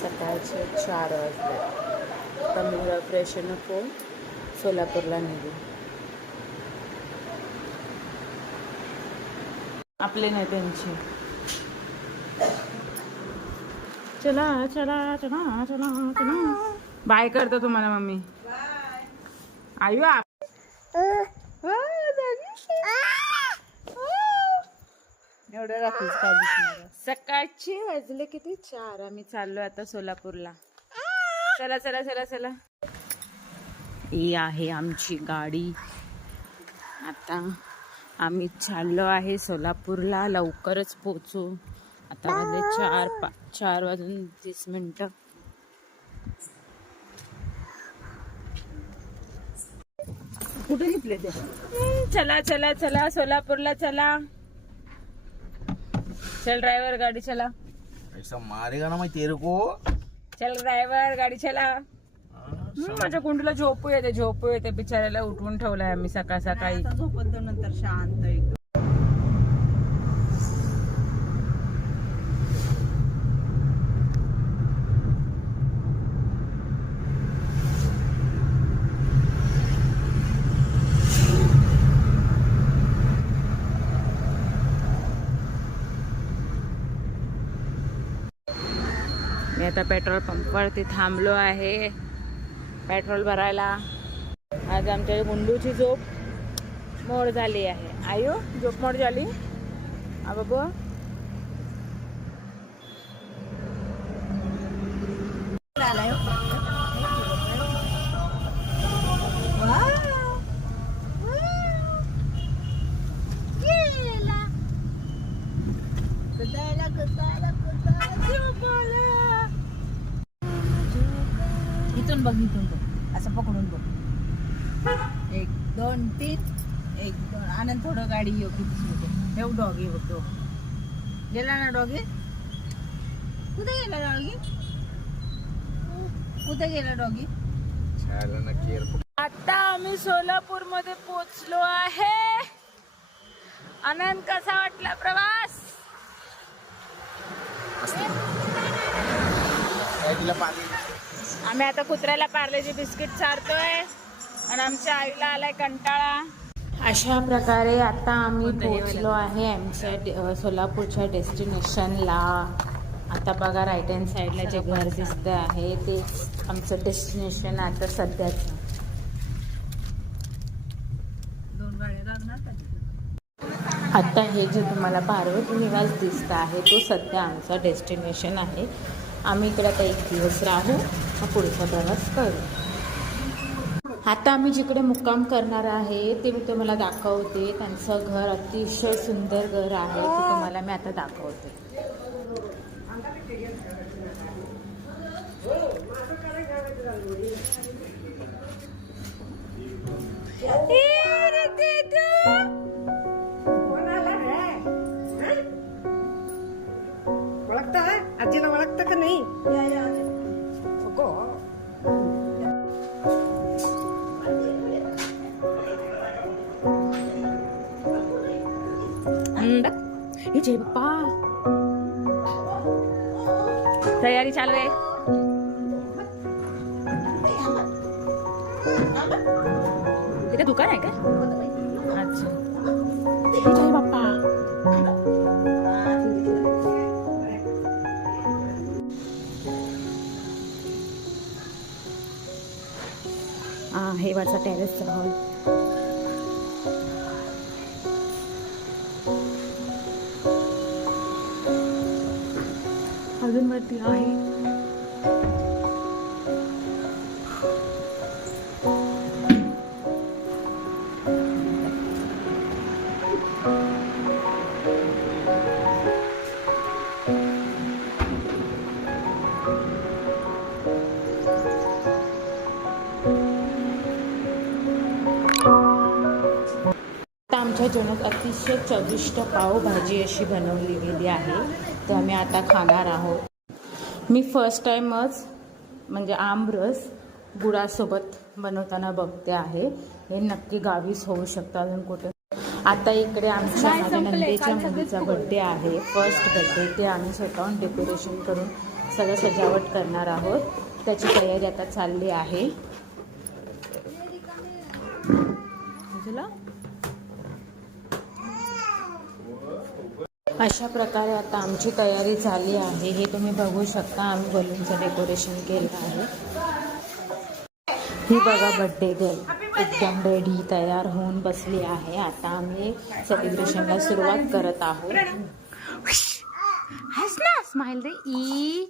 सकाळचे 4 वाजले. आता मी फ्रेशन अप होऊन सोलापूरला निघू. आपले नाही त्यांची. चला चला चला चला चला. बाय करतो तुम्हाला मम्मी. आयु एवढं राखीच काय दिसणार. सकाळचे वाजले किती 4. आम्ही चाललो आता सोलापूरला. चला चला चला चला. ही आहे आमची गाडी. आता आम्ही चाललो आहे सोलापूरला. लवकरच पोचू. आता वाजले 4 वाजून 30 मिनिटं. कुठे घेतले ते. चला चला चला सोलापूरला चला. चल ड्राइवर गाड़ी चला. ऐसा मारेगा ना मैं तेरे को. चल ड्राइवर गाडी चला. माझ्या कुंडूला झोपू येते बिचाऱ्याला उठवून ठेवलाय आम्ही सकाळ सकाळी. झोपत नंतर शांत एकदम. मी आता पेट्रोल पंपवरती थांबलो आहे पेट्रोल भरायला. आज आमच्या गुंडूची झोप मोड झाली आहे. आयु झोप मोड झाली. बाबू इथून बघ असं पकडून बघ. 1 2 3 1 2. आनंद थोडं गाडी येऊ किती. हे डॉगी बघतो. गेला ना डॉगी. कुठे गेला डॉगी. कुठे गेला डॉगी. आता आम्ही सोलापूर मध्ये पोहोचलो आहे. आनंद कसा वाटला प्रवास. आम्ही आता कुत्र्याला पार्लेजी बिस्किट चारतोय आणि आमच्या आईला आलाय कंटाळा. अशा प्रकारे आता आम्ही पोहोचलो आहे आमच्या सोलापूरच्या डेस्टिनेशनला. आता बघा राईट हँड साईडला जे घर दिसतं आहे ते आमचं डेस्टिनेशन आता सध्याचं. 2 गाड्या लागणार. आता हे जे तुम्हाला पार्वती निवास दिसतं आहे तो सध्या आमचा डेस्टिनेशन आहे. आम्ही इकडे आता 1 दिवस राहू मग पुढचा प्रवास करू. आता आम्ही जिकडे मुक्काम करणार आहे ते मी तुम्हाला दाखवते. त्यांचं घर अतिशय सुंदर घर आहे ते तुम्हाला मी आता दाखवते. ओळखता आजीला ओळखता का नाही. जय बाप्पा. तयारी चालू आहे. इथे दुकान आहे का. अच्छा जय बाप्पा. हे वरचा टेरेसचा हॉल. अजून वरती आहे. आमच्या जेवणात अतिशय चविष्ट पावभाजी अशी बनवली गेली आहे तर आम्ही आता खाणार आहोत. मी फर्स्ट टाईमच म्हणजे आमरस गुळासोबत बनवताना बघते आहे. हे नक्की गावीच होऊ शकतं अजून कुठे. आता इकडे आमच्या माझ्या नंदेच्या मुलीचा बड्डे आहे. First birthday. ते आम्ही स्वतःहून डेकोरेशन करून सगळं सजावट करणार आहोत. त्याची तयारी आता चालली आहे. बाजूला अशा प्रकारे आता आमची तयारी झाली आहे. हे तुम्ही बघू शकता. आम्ही बलूनचं डेकोरेशन केलं आहे. ही बघा बर्थडे गर्ल एकदम रेडी तयार होऊन बसली आहे. आता आम्ही सेलिब्रेशनला सुरुवात करत आहोत. हस ना, स्माइल दे. ई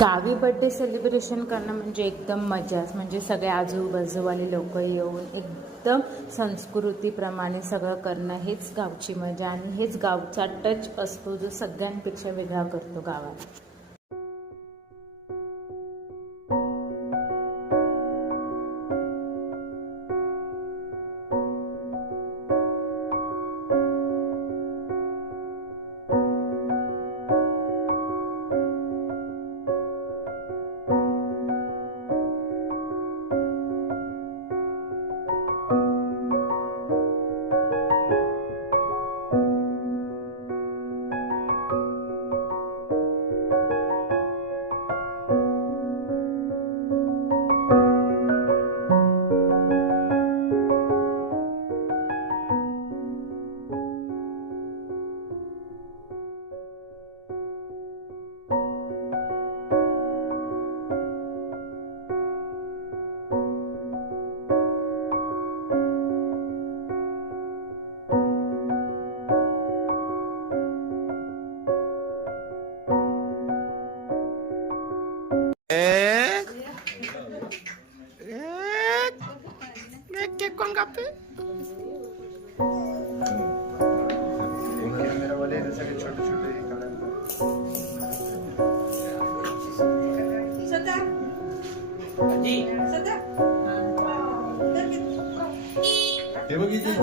गावी बर्थडे सेलिब्रेशन करणं म्हणजे एकदम मजाच. म्हणजे सगळे आजूबाजूवाले लोक येऊन एकदम संस्कृतीप्रमाणे सगळं करणं हेच गावची मजा आणि हेच गावचा टच असतो जो सगळ्यांपेक्षा वेगळा करतो गावाला. हे बघितलं